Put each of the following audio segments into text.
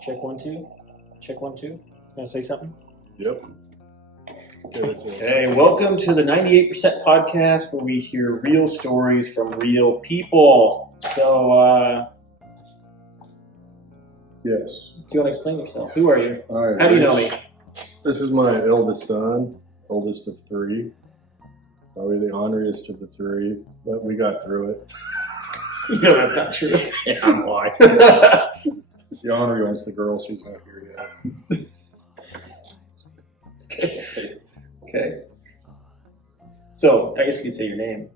Check 1 2. Check 1 2. Gonna say something? Yep. Hey, welcome to the 98% podcast where we hear real stories from real people. So, Yes. do you want to explain yourself? Who are you? All right. How do you know me? This is my eldest son, oldest of three. Probably the honoriest of the three, but we got through it. You know that's not true. Yeah, I'm lying. The honorary one's the girl. She's not here yet. Okay. So, I guess you could say your name.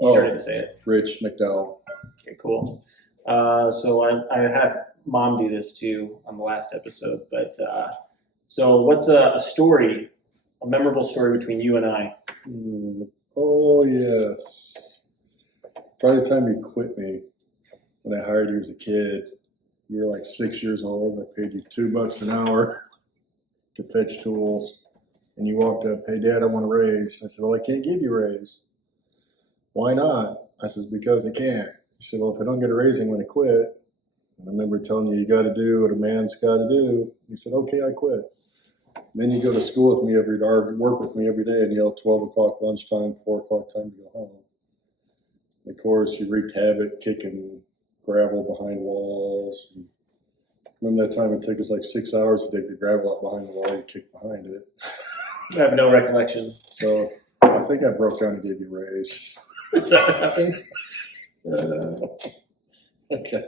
You started to say it. Rich McDowell. Okay, cool. So I had Mom do this too on the last episode, but so what's a story, a memorable story between you and I? Oh, yes. Probably the time you quit me when I hired you as a kid. You were like 6 years old. I paid you $2 an hour to fetch tools. And you walked up, "Hey, Dad, I want a raise." I said, "Well, I can't give you a raise." "Why not?" I said, "Because I can't." He said, "Well, if I don't get a raise, I'm going to quit." And I remember telling you, "You got to do what a man's got to do." He said, "Okay, I quit." And then you go to school with me every day, or work with me every day, and yell 12 o'clock lunchtime, 4 o'clock time to go home. And of course, you wreaked havoc, kicking gravel behind walls. And remember that time it took us like 6 hours to dig the gravel out behind the wall, you kicked behind it. I have no recollection. So I think I broke down and gave you a raise. Is that what happened? Okay.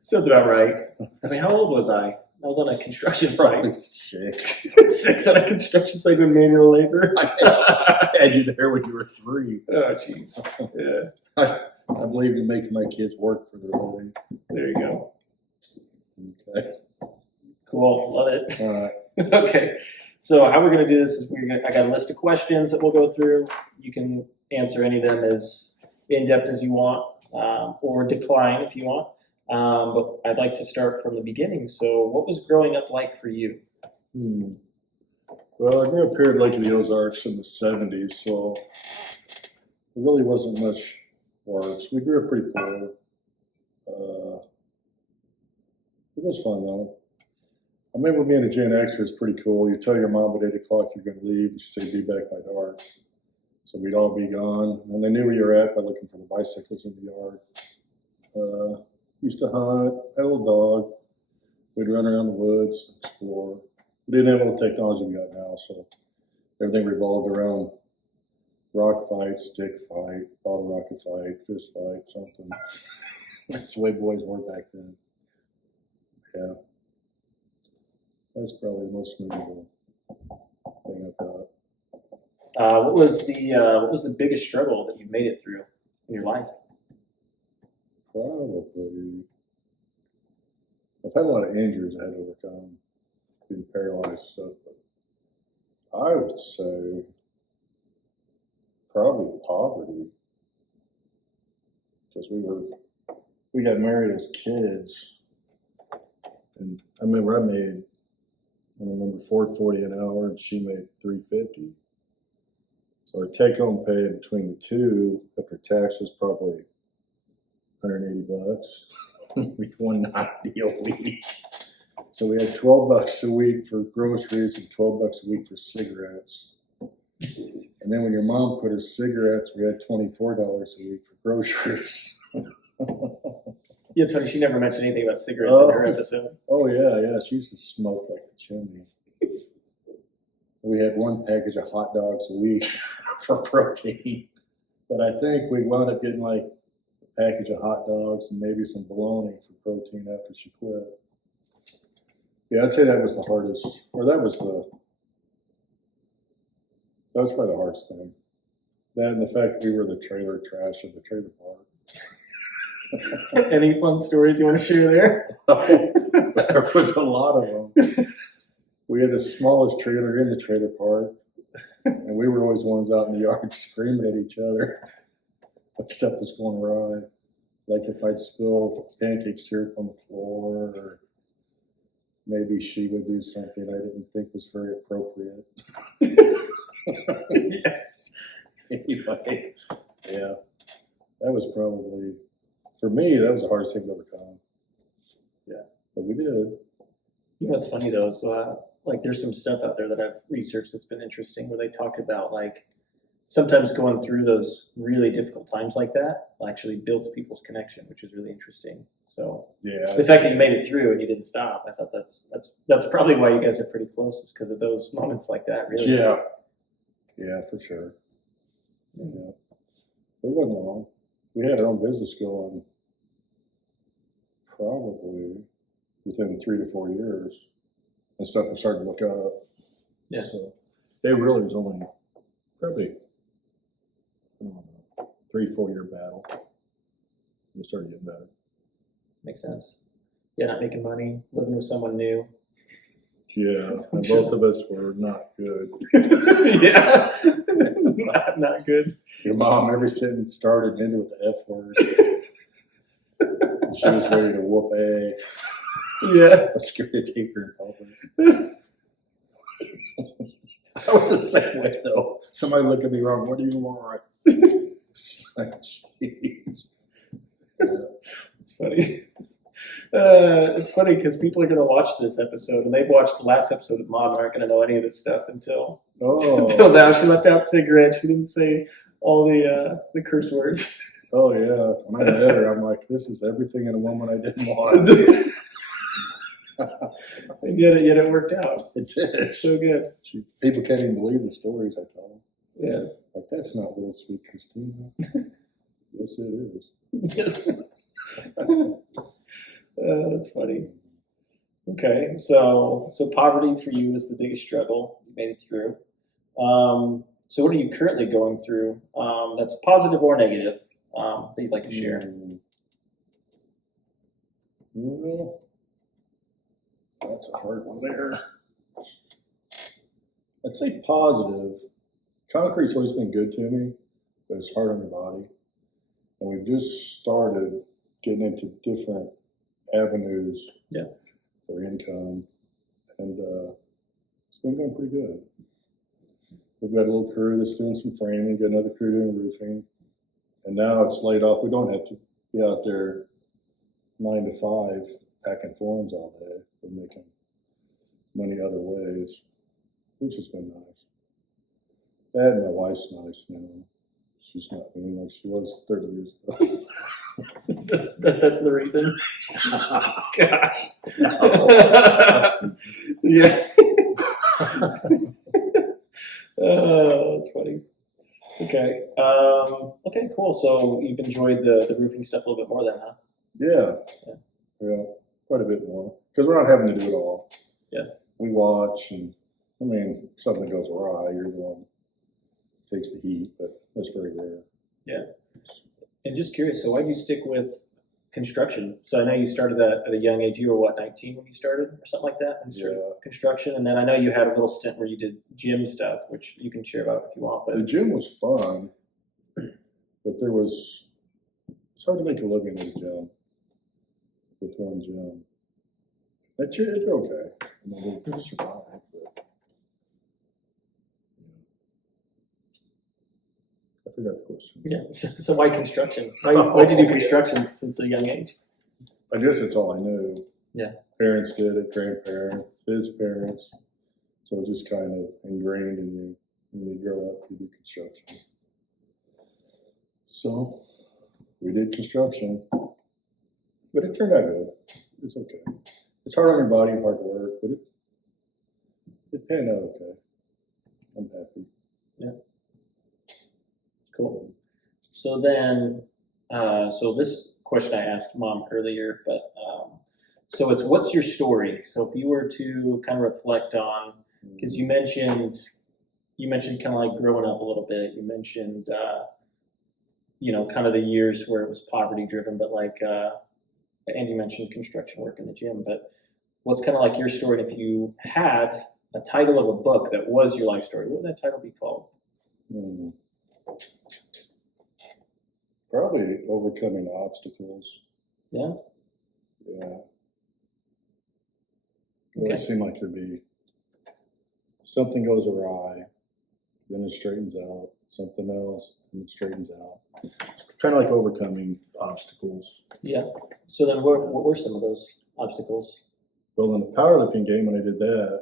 Sounds about right. I mean, how old was I? I was on a construction Probably site. 6. 6 on a construction site with manual labor. I had you there when you were 3. Oh, jeez. Yeah. I believed in making my kids work for their living. There you go. Okay. Cool. Love it. All right. Okay. So how we're going to do this is I got a list of questions that we'll go through. You can answer any of them as in-depth as you want, or decline if you want. But I'd like to start from the beginning. So what was growing up like for you? Well, I grew up here at Lake of the Ozarks in the 70s, so there really wasn't much work. We grew up pretty poor. It was fun, though. I remember being a Gen Xer was pretty cool. You tell your mom at 8 o'clock you're going to leave, and she'd say, "Be back by dark." So we'd all be gone. And they knew where you were at by looking for the bicycles in the yard. Used to hunt, had a little dog. We'd run around the woods, explore. We didn't have all the technology we got now, so everything revolved around rock fight, stick fight, bottle rocket fight, fist fight, something. That's the way boys were back then. Yeah. That's probably the most memorable thing I've got. What was the biggest struggle that you made it through in your life? Probably. I've had a lot of injuries I had to overcome, being paralyzed and stuff, but I would say probably poverty. Because we got married as kids, and I remember $4.40 an hour, and she made $3.50. So our take-home pay between the two, after tax, was probably $180. We won $90 a week. So we had $12 a week for groceries and $12 a week for cigarettes. And then when your mom quit her cigarettes, we had $24 a week for groceries. Yeah, it's funny. She never mentioned anything about cigarettes in her episode. Oh, yeah. She used to smoke like a chimney. We had one package of hot dogs a week for protein. But I think we wound up getting like a package of hot dogs and maybe some bologna for protein after she quit. Yeah, I'd say that was the hardest, or that was probably the hardest thing. That and the fact that we were the trailer trash of the trailer park. Any fun stories you want to share there? There was a lot of them. We had the smallest trailer in the trailer park, and we were always the ones out in the yard screaming at each other what stuff was going wrong. Like if I'd spill pancake syrup on the floor, or maybe she would do something I didn't think was very appropriate. Yes. Anyway, yeah, that was probably, for me, that was the hardest thing to overcome. Yeah, but we did. funny though. So like there's some stuff out there that I've researched that's been interesting where they talk about like sometimes going through those really difficult times like that actually builds people's connection, which is really interesting. So Yeah. the fact that you made it through and you didn't stop, I thought that's probably why you guys are pretty close, is because of those moments like that. Really. Yeah. Yeah, for sure. Yeah. It wasn't long. We had our own business going probably within 3 to 4 years, and stuff was starting to look up. Yeah. So it really was only probably, I don't know, 3-4 year battle. It started getting better. Makes sense. Yeah, not making money, living with someone new. Yeah, and both of us were not good. Yeah, not good. Your mom, every sentence started into with the F word. She was ready to whoop A. Yeah. I was scared to take her in public. I was the same way though. Somebody look at me wrong. What do you want? Like, jeez. Yeah. It's funny. It's funny because people are going to watch this episode and they've watched the last episode of Mom and aren't going to know any of this stuff until now. She left out cigarettes. She didn't say all the curse words. Oh yeah. When I met her, I'm like, this is everything in a woman I didn't want. And yet it worked out. It did. It's so good. People can't even believe the stories I tell them. Yeah. Like, that's not little sweet Christina. Yes, it is. Yes. That's funny. Okay, so poverty for you is the biggest struggle. You made it through. So what are you currently going through? That's positive or negative that you'd like to share? Well, that's a hard one there. I'd say positive. Concrete's always been good to me, but it's hard on your body. And we've just started getting into different avenues for income. And it's been going pretty good. We've got a little crew that's doing some framing, got another crew doing roofing. And now it's laid off. We don't have to be out there 9 to 5 packing forms all day. We're making money other ways, which has been nice. That and my wife's nice now. She's not mean like she was 30 years ago. that's the reason. Gosh. Yeah. That's funny. Okay. Okay, cool. So you've enjoyed the roofing stuff a little bit more then, huh? Yeah, quite a bit more. Because we're not having to do it all. Yeah. We watch, and I mean, if something goes awry, you're the one who takes the heat, but that's very rare. Yeah. And just curious, so why did you stick with construction? So I know you started that at a young age. You were what, 19 when you started or something like that? Construction. And then I know you had a little stint where you did gym stuff, which you can share about if you want. But the gym was fun, but it's hard to make a living in a gym with one gym. It's okay. I mean, we'll survive, but I forgot the question. Yeah. So why construction? Why did you do construction since a young age? I guess that's all I knew. Yeah. Parents did it, grandparents, his parents. So it's just kind of ingrained in you when you grow up to do construction. So we did construction, but it turned out good. It's okay. It's hard on your body and hard work, but it panned out okay. I'm happy. Yeah. Cool. So then, so this question I asked Mom earlier, but so it's what's your story? So if you were to kind of reflect on, because you mentioned kind of like growing up a little bit. You mentioned, kind of the years where it was poverty driven, but like, and you mentioned construction work in the gym. But what's kind of like your story? And if you had a title of a book that was your life story, what would that title be called? Probably overcoming obstacles. Yeah. Yeah. It Okay. would seem like there'd be something goes awry, then it straightens out. Something else, and it straightens out. It's kind of like overcoming obstacles. Yeah. So then, what were some of those obstacles? Well, in the powerlifting game, when I did that,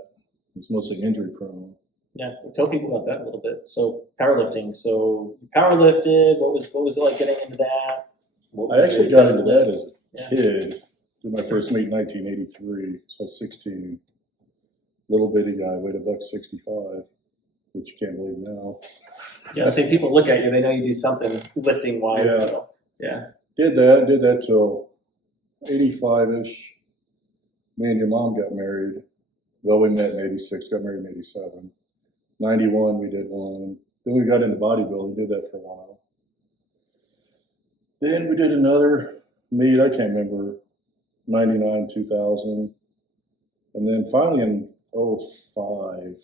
it was mostly injury prone. Yeah, tell people about that a little bit. So powerlifting. So you powerlifted. What was it like getting into that? What was I actually your got best into lift? that as Yeah. a kid. Did my first meet in 1983, so I was 16. Little bitty guy, weighed $165, which you can't believe now. Yeah, I say people look at you, they know you do something lifting wise. Yeah. So, yeah. Did that till 85-ish. Me and your mom got married. Well, we met in 86, got married in 87. 91, we did one. Then we got into bodybuilding, did that for a while. Then we did another meet, I can't remember, 99, 2000. And then finally in 05,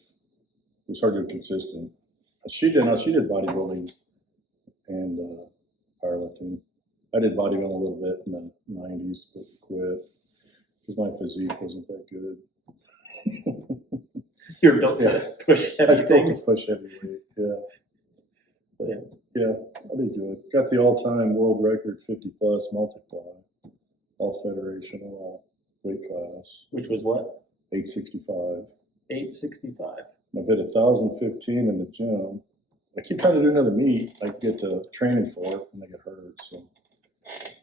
we started doing consistent. She did bodybuilding and powerlifting. I did bodybuilding a little bit in the 90s, but quit because my physique wasn't that good. You're built to push I heavy was built things. to push heavy weight, yeah. But, Yeah. yeah, I did good. Got the all-time world record 50 plus multiply, all federation, all weight class, Which was what? 865. 865. I've hit 1,015 in the gym. I keep trying to do another meet. I get to training for it and I get hurt. So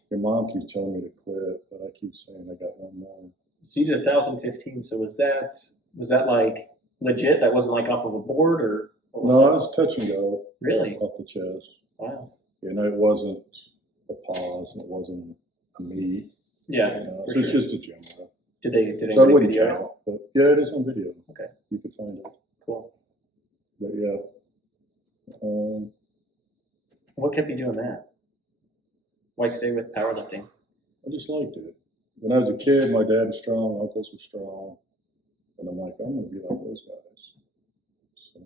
your mom keeps telling me to quit, but I keep saying I got one more. So you did 1,015. So was that like legit? That wasn't like off of a board or what was No, that? I was touch and go Really? off the chest. Wow. You know, it wasn't a pause. It wasn't a meet. Yeah. You know, for so it's sure. just a gym. Bro. Did they So I make wouldn't video? count, but yeah, it is on video. Okay. You could find it. Cool. But yeah. What kept you doing that? Why stay with powerlifting? I just liked it. When I was a kid, my dad was strong, uncles were strong, and I'm like, I'm going to be like those guys. So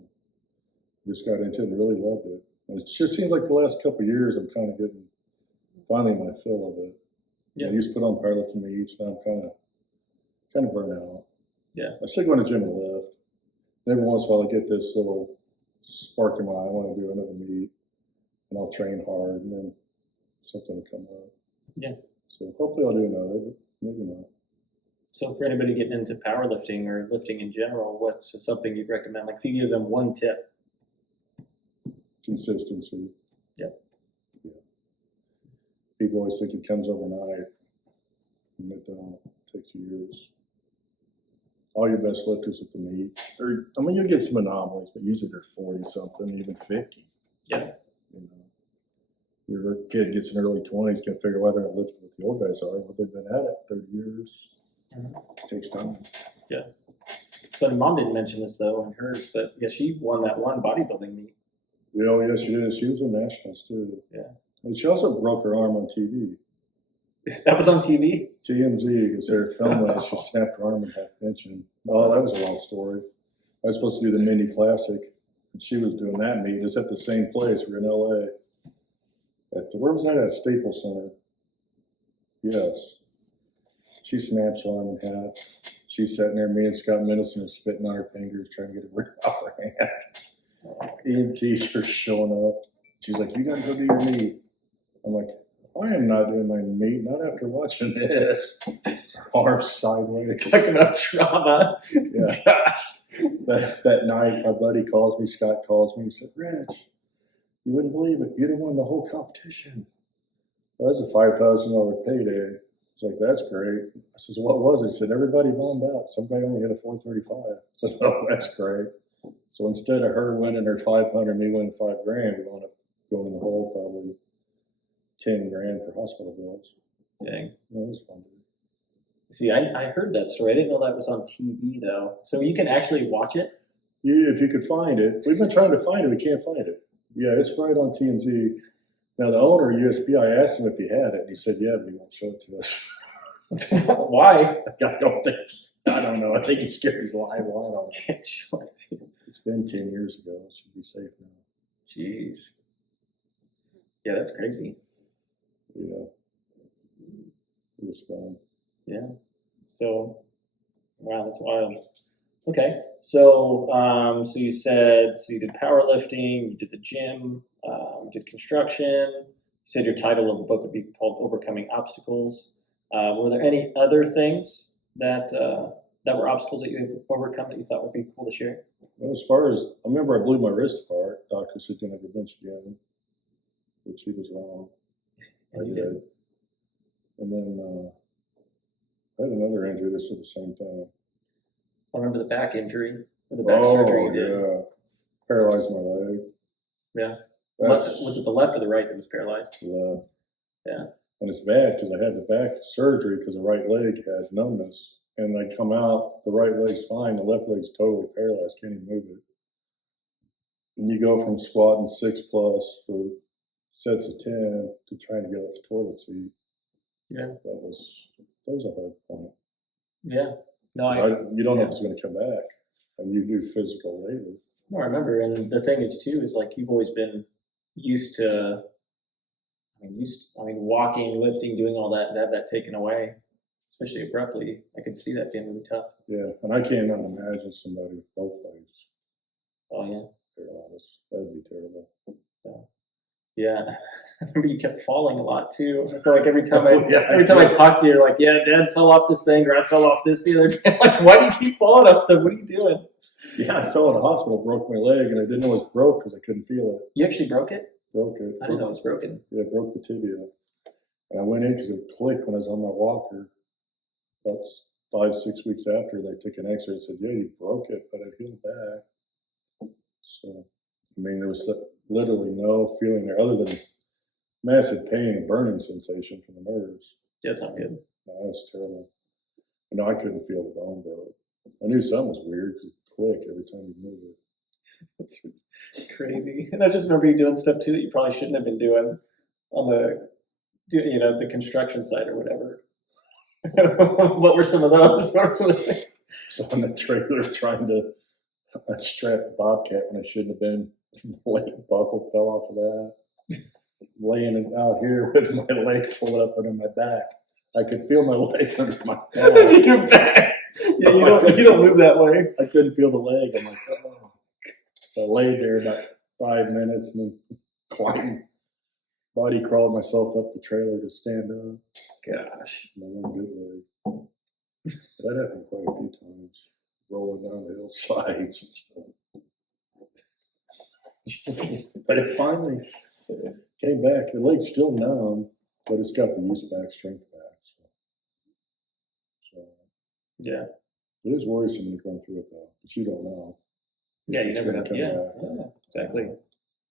just got into it and really loved it. And it just seems like the last couple of years, I'm kind of getting finally my fill of it. Yeah. I used to put on powerlifting meets, now I'm kind of burnt out. Yeah. I still go to the gym and lift. And every once in a while, I get this little spark in my eye. I want to do another meet, and I'll train hard, and then something will come up. Yeah. So hopefully I'll do another, but maybe not. So for anybody getting into powerlifting or lifting in general, what's something you'd recommend? Like if you give them one tip. Consistency. Yep. Yeah. People always think it comes overnight, and it don't. It takes years. All your best lifters at the meet, you'll get some anomalies, but usually they're 40 something, even 50. Yeah. You know, your kid gets in early 20s, can't figure out whether they're lifting what the old guys are. Well, they've been at it 30 years. Mhm. It takes time. Yeah. So my mom didn't mention this though in hers, but yeah, she won that one bodybuilding meet. Oh, yeah, she did. She was in nationals too. Yeah. And she also broke her arm on TV. That was on TV? TMZ was there filming it. She snapped her arm in half pinching. Oh, that was a wild story. I was supposed to do the Mindy Classic, and she was doing that meet. It was at the same place. We were in LA. Where was that at? Staples Center. Yes. She snaps her arm in half. She's sitting there. Me and Scott Mendelson are spitting on her fingers, trying to get it ripped off her hand. EMTs are showing up. She's like, "You got to go do your meet." I'm like, "I am not doing my meet, not after watching this." Her arm sideways. Talking about trauma. Yeah. That night, my buddy calls me, Scott calls me, he said, "Rich, you wouldn't believe it. You'd have won the whole competition." Well, that's a $5,000 payday. It's like, "That's great." I says, "What was it?" He said, "Everybody bombed out. Some guy only hit a 435. I said, "Oh, that's great." So instead of her winning her 500, me winning $5,000, we wound up going in the hole probably 10 grand for hospital bills. Dang. That was fun. See, I heard that story. I didn't know that was on TV though. So you can actually watch it? Yeah, if you could find it. We've been trying to find it. We can't find it. Yeah, it's right on TMZ. Now, the owner of USB, I asked him if he had it, and he said, "Yeah, but he won't show it to us." Why? I don't know. I think he's scared he's live. Well, I don't know. Can't show it. It's been 10 years ago. It should be safe now. Jeez. Yeah, that's crazy. Yeah. It was fun. Yeah. So, wow, that's wild. Okay. So, so you said, so you did powerlifting, you did the gym, did construction. You said your title of the book would be called Overcoming Obstacles. Were there any other things that were obstacles that you had overcome that you thought would be cool to share? Well, as far as I remember, I blew my wrist apart. Doctor said you never bench again, which he was wrong. And I you did. And then I had another injury. This is the same thing. I remember the back injury or the back surgery you did. Yeah, paralyzed my leg. Yeah. That's Was it the left or the right that was paralyzed? left. Yeah. And it's bad because I had the back surgery because the right leg had numbness. And I come out, the right leg's fine, the left leg's totally paralyzed, can't even move it. And you go from squatting 6+ for sets of 10 to trying to get off the toilet seat. Yeah. That was a hard point. Yeah. No, You don't know if it's going to come back, and you do physical labor. no, I remember. And the thing is too, is like you've always been used to, walking, lifting, doing all that, and have that taken away, especially abruptly. I could see that being really tough. Yeah, and I cannot imagine somebody with both legs Oh yeah. paralyzed. That'd be terrible. Yeah. I remember you kept falling a lot too. I feel like every time Yeah, I talk to you, you're like, yeah, Dad fell off this thing, or I fell off this the other day. I'm like, why do you keep falling off stuff? What are you doing? Yeah, I fell in the hospital, broke my leg, and I didn't know it was broke because I couldn't feel it. You actually broke it? Broke it. I didn't know it was broken. Yeah, broke the tibia. And I went in because it clicked when I was on my walker. That's 5-6 weeks after they took an X-ray and said, yeah, you broke it, but it healed back. So, I mean, there was literally no feeling there other than massive pain and burning sensation from the nerves. Yeah, it's not good. No, that was terrible. No, I couldn't feel the bone, bro. I knew something was weird because it clicked every time you move it. It's crazy. And I just remember you doing stuff too that you probably shouldn't have been doing on the construction site or whatever. What were some of those? What were some of the things? So on the trailer trying to unstrap the Bobcat when I shouldn't have been. The leg buckle fell off of that. Laying it out here with my leg folded up under my back. I could feel my leg under my back. Your back. Yeah, you don't move that way. I couldn't feel the leg. I'm like, oh. So I laid there about 5 minutes and then climbed, body crawled myself up the trailer to stand up. Gosh. My one good leg. That happened quite a few times. Rolling down the hillsides and stuff. But it finally came back. The leg's still numb, but it's got the use back, strength back. So Yeah. it is worrisome when you're going through it though, but you don't know. Yeah, you It's never gonna know. come Yeah, back. yeah, exactly.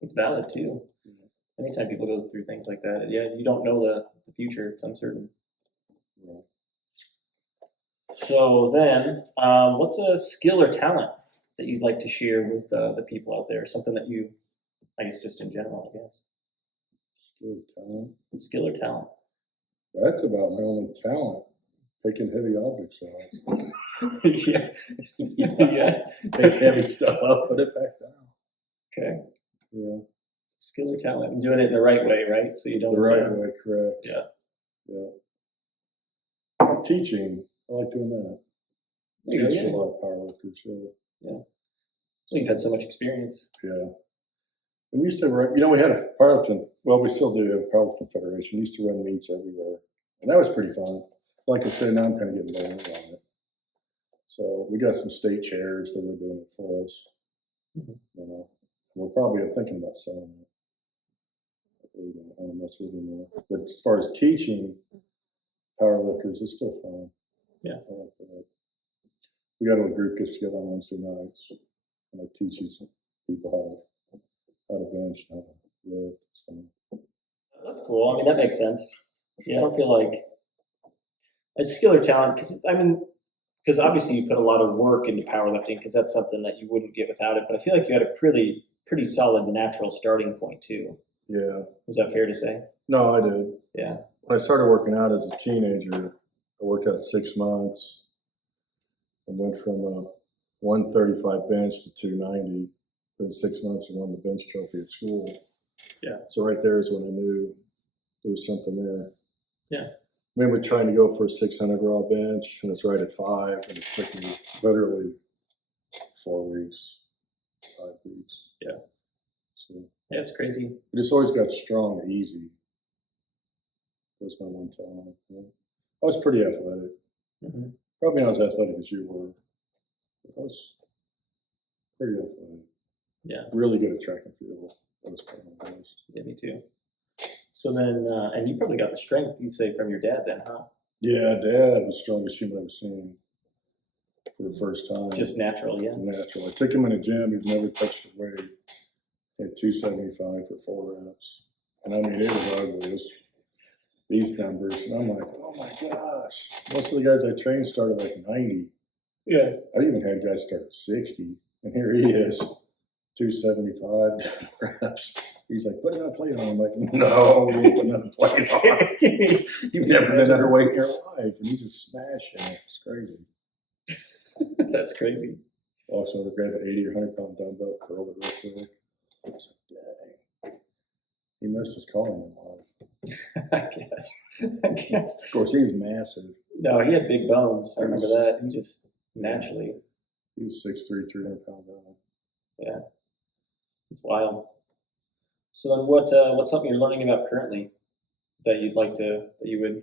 It's valid too. Anytime people go through things like that, yeah, you don't know the future. It's uncertain. Yeah. So then, what's a skill or talent that you'd like to share with the people out there? Something that you, I guess, just in general, I guess. Skill or talent. Skill or talent. That's about my only talent. Picking heavy objects up. Yeah. Yeah. Pick heavy stuff up, put it back down. Okay. Yeah. Skill or talent, and doing it in the right way, right? So you don't. The right way, correct. Yeah. Yeah. Teaching, I like doing that. There you go, Teach yeah. a lot of powerlifters. Yeah. Well, you've had so much experience. Yeah. And we used to run, we had a powerlifting, well, we still do have a powerlifting federation. We used to run meets everywhere. And that was pretty fun. Like I said, now I'm kind of getting more on it. So we got some state chairs that were doing it for us. Mm-hmm. We're probably thinking about selling it. We don't want to mess with it anymore. But as far as teaching powerlifters, it's still fun. Yeah. I like that. We got a little group gets together on Wednesday nights, and I teach these people how to bench, how to lift. It's fun. That's cool. I mean, that makes sense. Yeah, I don't feel like a skill or talent, because obviously you put a lot of work into powerlifting, because that's something that you wouldn't get without it. But I feel like you had a pretty solid natural starting point too. Yeah. Is that fair to say? No, I did. Yeah. When I started working out as a teenager, I worked out 6 months and went from a 135 bench to 290. In 6 months, I won the bench trophy at school. Yeah. So right there is when I knew there was something there. Yeah. I mean, we're trying to go for a 600 raw bench, and it's right at 5, and it took me literally 4 weeks, 5 weeks. Yeah. So Yeah, it's crazy. I just always got strong and easy. That was my one talent. I was pretty athletic. Mm-hmm. Probably not as athletic as you were. I was pretty athletic. Yeah. Really good at track and field. That was probably my best. Yeah, me too. So then, and you probably got the strength, you say, from your dad then, huh? Yeah, Dad was the strongest human I've ever seen for the first time. Just natural, yeah. Natural. I took him in a gym. He'd never touched a weight. He had 275 for 4 reps. And I mean, it was ugly. It was these numbers. And I'm like, oh my gosh. Most of the guys I trained started like 90. Yeah. I even had guys start at 60. And here he is, 275 reps. He's like, put another plate on. I'm like, no, we ain't putting another plate on. You've never been underweight in your life. And he just smashed it. It's crazy. That's crazy. Also, to grab an 80 or 100 pound dumbbell, curl it real quick. I was like, dang. He missed his calling in life. I guess. Of course, he's massive. No, he had big bones. I remember that. He just naturally. He was 6'3", 300 pound guy. Yeah. It's wild. So then what's something you're learning about currently that you'd like to, that you would?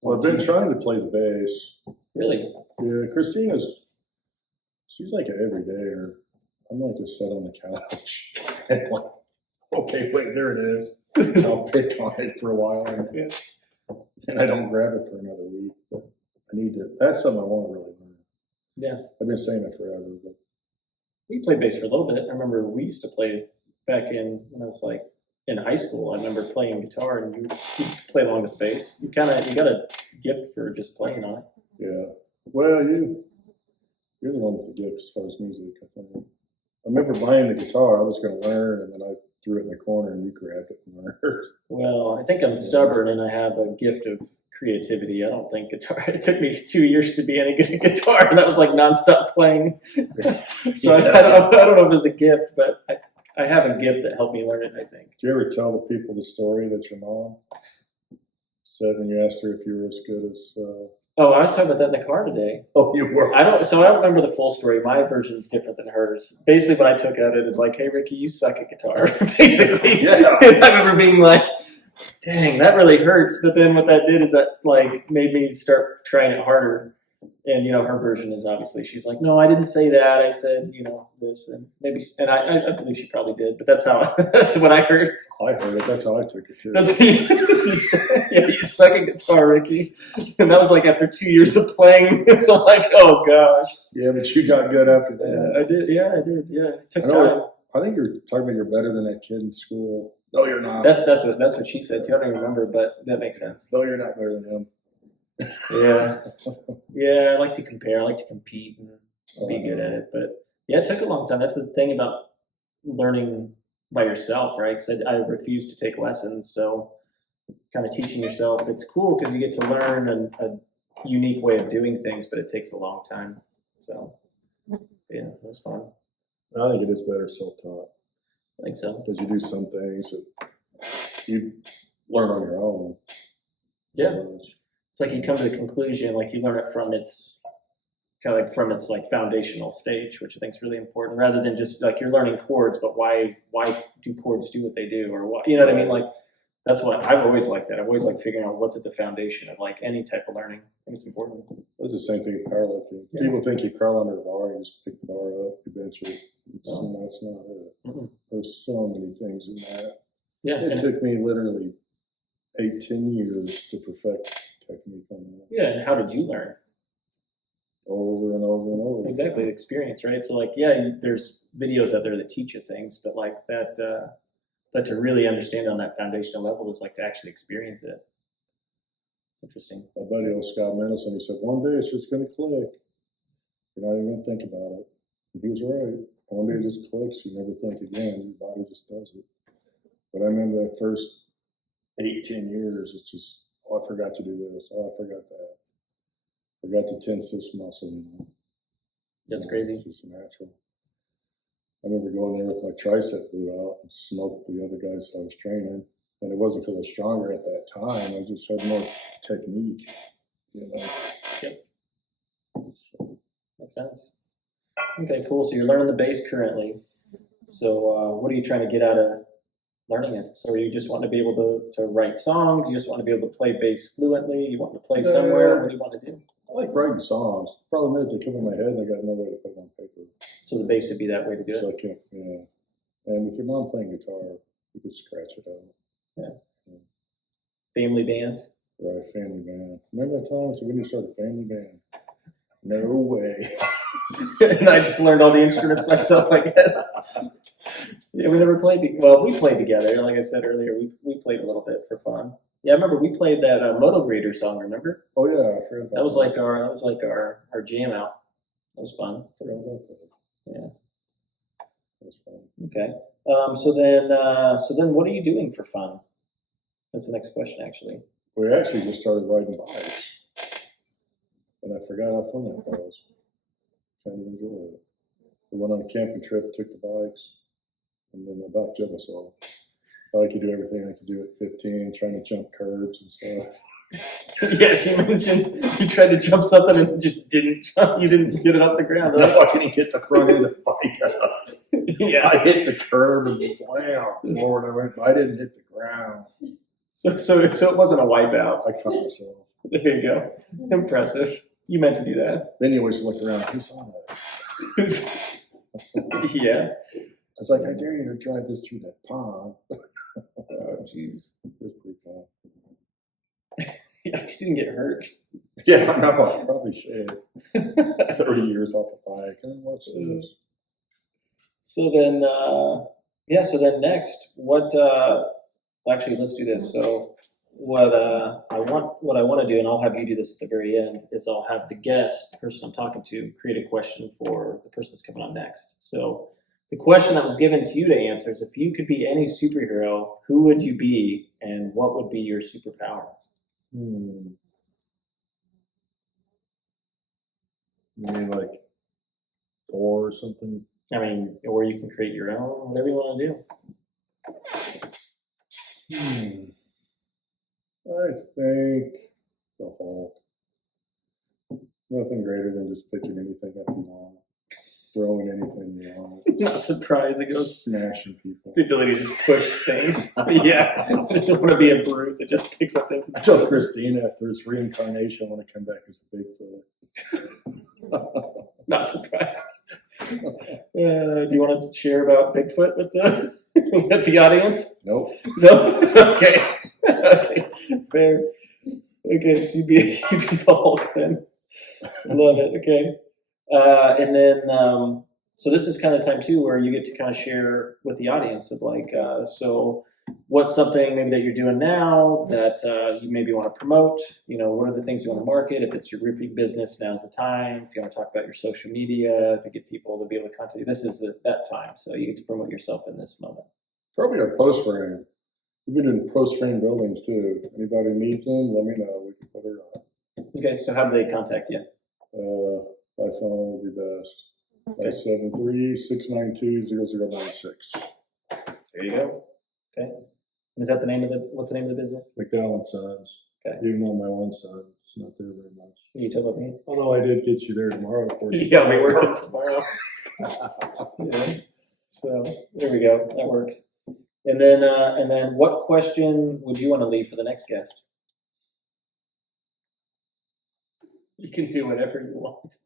Well, I've been trying to play the bass. Really? Yeah, she's like an everydayer. I'm like just sit on the couch and like, okay, wait, there it is. And I'll pick on it for a while and I don't grab it for another week. But I need to, that's something I want to really learn. Yeah. I've been saying that forever, but We played bass for a little bit. I remember we used to play back when I was like in high school. I remember playing guitar and you play along with the bass. You got a gift for just playing on it. yeah. Well, you're the one with the gift as far as music, I think. I remember buying the guitar. I was going to learn, and then I threw it in the corner, and you grabbed it and learned. Well, I think I'm stubborn, and I have a gift of creativity. I don't think guitar. It took me 2 years to be any good at guitar, and that was like nonstop playing. So Yeah. I don't know if it's a gift, but I have a gift that helped me learn it. I think. Do you ever tell the people the story that your mom said when you asked her if you were as good as? Oh, I was talking about that in the car today. Oh, you were. I don't remember the full story. My version is different than hers. Basically, what I took out of it is like, "Hey, Ricky, you suck at guitar." Basically, Yeah. I remember being like, "Dang, that really hurts." But then what that did is that like made me start trying it harder. And her version is obviously she's like, "No, I didn't say that. I said this and maybe." And I believe she probably did, but that's how that's what I heard. I heard it. That's how I took it too. That's what you said. Yeah, you suck at guitar, Ricky. And that was like after 2 years of playing. So I'm like, oh gosh. Yeah, but you got good after that. I did. Yeah, I did. Yeah, it took I know. time. I think you're talking about you're better than that kid in school. No, you're not. That's what she said too. I don't even remember, but that makes sense. No, you're not better than him. Yeah, yeah. I like to compare. I like to compete and be good at it. But yeah, it took a long time. That's the thing about learning by yourself, right? Because I refuse to take lessons, so kind of teaching yourself. It's cool because you get to learn a unique way of doing things, but it takes a long time. So yeah, it was fun. I think it is better self-taught I think so. because you do some things that you learn on your own. Yeah. It's like you come to the conclusion, like you learn it from its kind of like from its like foundational stage, which I think is really important, rather than just like you're learning chords, but why do chords do what they do, or what, you know what I mean? Like that's what I've always liked. That I've always liked figuring out what's at the foundation of like any type of learning. I think it's important. It's the same thing with powerlifting. Yeah. People think you crawl under a bar, you just pick the bar up, you bench it. No. That's not it. Mm-mm. There's so many things in that. Yeah, It and, took me literally 10 years to perfect technique on that. yeah. And how did you learn? Over and over and over. Exactly, the experience, right? So like, yeah, there's videos out there that teach you things, but like that, but to really understand on that foundational level is like to actually experience it. It's interesting. My buddy old Scott Mendelson, he said, one day it's just going to click. You're not even going to think about it. And he was right. One day it just clicks. You never think again. Your body just does it. But I remember that first 8-10 years, it's just, oh, I forgot to do this. Oh, I forgot that. Forgot to tense this muscle. That's crazy. It's just natural. I remember going there with my tricep blew out and smoked the other guys I was training. And it wasn't because I was stronger at that time. I just had more technique, Yep. Makes sense. Okay, cool. So you're learning the bass currently. So what are you trying to get out of learning it? So are you just wanting to be able to write songs? You just want to be able to play bass fluently? You want to play somewhere? What do you want to do? like writing songs. Problem is, they come in my head and I got no way to put them on paper. So the bass would be that way to do it. So I can't, yeah. And with your mom playing guitar, you could scratch it out. Family band. Right, family band. Remember that time? So we need to start a family band. No way. And I just learned all the instruments myself, I guess. Yeah, we never played. Well, we played together. Like I said earlier, we played a little bit for fun. Yeah, I remember we played that Moto Grader song. Remember? Oh yeah, I forgot about That was like our jam out. That was fun. Forgot about that. Yeah. That was fun. Okay. So then, what are you doing for fun? That's the next question, actually. We actually just started riding bikes, and I forgot how fun that was. Kind of enjoyed it. We went on a camping trip, took the bikes, and then about killed myself. I could do everything I could do at 15, trying to jump curbs and stuff. Yes, you mentioned you tried to jump something and just didn't jump. You didn't get it off the ground. No, I didn't get the front end of the bike up. Yeah. I hit the curb and wham, forward I went, but I didn't hit the ground. So it wasn't a wipeout. I caught myself. There you go. Impressive. You meant to do that. Then you always look around, who saw that? Yeah. I was like, I dare you to drive this through that pond. Oh, jeez. It was pretty fun. Yeah, you didn't get hurt. Yeah, I know, I probably should. 30 years off the bike. And watch this. So then next, actually, let's do this. So what I want to do, and I'll have you do this at the very end, is I'll have the guest, the person I'm talking to, create a question for the person that's coming on next. So the question that was given to you to answer is, if you could be any superhero, who would you be, and what would be your superpower? You mean like Thor or something? I mean, or you can create your own, whatever you want to do. I think the Hulk. Nothing greater than just picking anything up you want, throwing anything you want. Not surprised it goes Smashing people. the ability to just push things. Yeah, I just want to be a brute that just picks up things. I told Christina after his reincarnation, I want to come back as a Bigfoot. Not surprised. Do you want to share about Bigfoot with the with the audience? Nope. No. Okay. Okay. Fair. Okay. So you'd be the Hulk then. Love it. Okay. And then so this is kind of time too where you get to kind of share with the audience of like so what's something maybe that you're doing now that you maybe want to promote? You know, what are the things you want to market? If it's your roofing business, now's the time. If you want to talk about your social media to get people to be able to contact you, this is that time. So you get to promote yourself in this moment. Probably our post frame. We've been doing post frame buildings too. Anybody needs them, let me know. We can put her on. Okay, so how do they contact you? By phone would be best. Okay. 573-692-0096. There you go. Okay. Is that what's the name of the business? McDowell and Sons. Okay. Even though my one son is not there very much. You talk about me? Although I did get you there tomorrow, of course. Yeah, I'll be working tomorrow. Yeah. So there we go. That works. And then what question would you want to leave for the next guest? You can do whatever you want.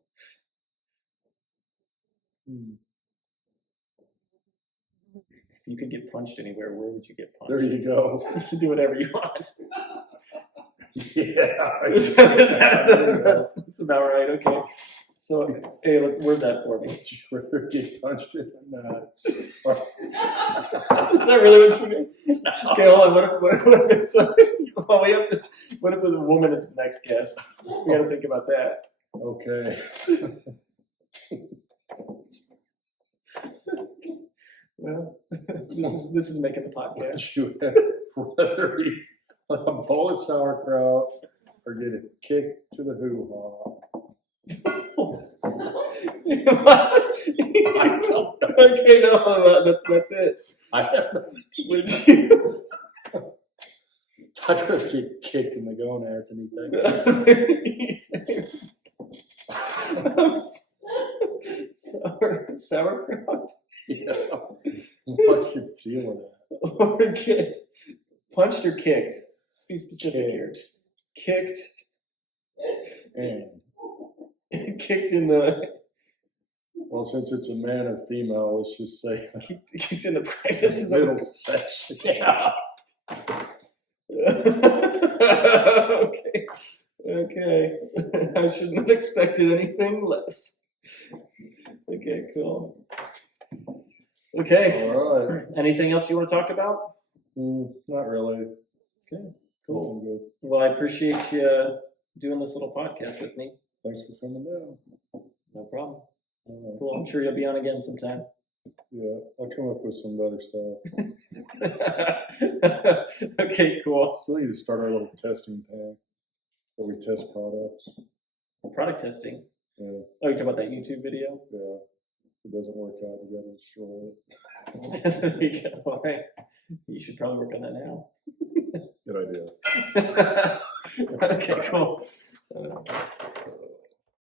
If you could get punched anywhere, where would you get punched? There you go. You can do whatever you want. Yeah. That's about right. Okay. So, hey, let's word that for me. Would you rather get punched in the nuts? Is that really what you mean? No. Okay, hold on. What if it's what if the woman is the next guest? We got to think about that. Okay. Well, this is making the podcast. Would you rather eat a bowl of sauerkraut or get a kick to the hoo-ha? I don't know. Okay, no, that's it. Would you? I'd rather get kicked in the gonads and eat that. Sauerkraut. Yeah. What's the deal with that? Or get punched or kicked? Let's be specific here. Kicked. And Kicked in the Well, since it's a man or female, let's just say kicked in the privacies of middle section. Yeah. Okay. Okay. I shouldn't have expected anything less. Okay, cool. Okay. All right. Anything else you want to talk about? Not really. Okay, cool. I'm good. Well, I appreciate you doing this little podcast with me. Thanks for coming down. No problem. All Cool. I'm sure you'll be on again sometime. right. Yeah, I'll come up with some better stuff. Okay, cool. Still need to start our little testing tank where we test products. Product testing. Yeah, Oh, you're talking about that YouTube video? yeah. If it doesn't work out, you gotta destroy it. There you go. All right. You should probably work on that now. Good idea. Okay, cool.